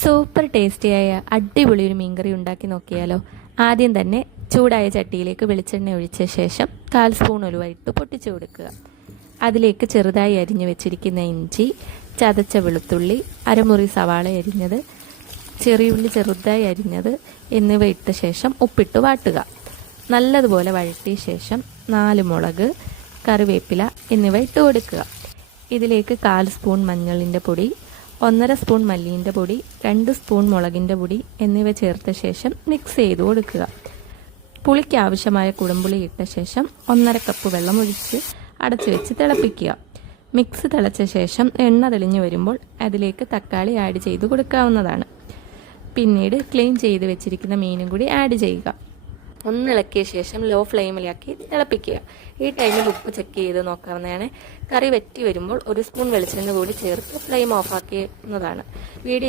Super ടേസ്റ്റിയായ അടിപൊളി ഒരു മീൻകറി ഉണ്ടാക്കി നോക്കിയാലോ. ആദ്യം തന്നെ ചൂടായ ചട്ടിയിലേക്ക് വെളിച്ചെണ്ണ ഒഴിച്ച ശേഷം 1/4 സ്പൂൺ ഉലുവ ഇട്ട് പൊട്ടിച്ചു കൊടുക്കുക. അതിലേക്ക് ചെറുതായി അരിഞ്ഞു വെച്ചിരിക്കുന്ന ഇഞ്ചി, ചതച്ച വെളുത്തുള്ളി, അരമുറി സവാള അരിഞ്ഞത്, ചെറിയുള്ളി ചെറുതായി അരിഞ്ഞത് എന്നിവ ഇട്ട ശേഷം ഉപ്പിട്ട് വാട്ടുക. നല്ലതുപോലെ വഴറ്റിയ ശേഷം 4 മുളക്, കറിവേപ്പില എന്നിവ ഇട്ട് കൊടുക്കുക. ഇതിലേക്ക് 1/4 സ്പൂൺ മഞ്ഞളിൻ്റെ പൊടി, 1/2 സ്പൂൺ മല്ലിൻ്റെ പൊടി, 2 സ്പൂൺ മുളകിൻ്റെ പൊടി എന്നിവ ചേർത്ത ശേഷം മിക്സ് ചെയ്ത് കൊടുക്കുക. പുളിക്ക് ആവശ്യമായ കുടംപുളി ഇട്ട ശേഷം 1/2 കപ്പ് വെള്ളം ഒഴിച്ച് അടച്ചു വെച്ച് തിളപ്പിക്കുക. മിക്സ് തിളച്ച ശേഷം എണ്ണ തെളിഞ്ഞു വരുമ്പോൾ അതിലേക്ക് തക്കാളി ആഡ് ചെയ്ത് കൊടുക്കാവുന്നതാണ്. പിന്നീട് ക്ലീൻ ചെയ്ത് വെച്ചിരിക്കുന്ന മീനും കൂടി ആഡ് ചെയ്യുക. ഒന്നിളക്കിയ ശേഷം ലോ ഫ്ലെയിമിലാക്കി തിളപ്പിക്കുക. ഈ ടൈമിൽ ഉപ്പ് ചെക്ക് ചെയ്ത് നോക്കാവുന്നതാണ്. കറി വറ്റി വരുമ്പോൾ 1 സ്പൂൺ വെളിച്ചെണ്ണ കൂടി ചേർത്ത് ഫ്ലെയിം ഓഫാക്കുന്നതാണ്. വീഡിയോ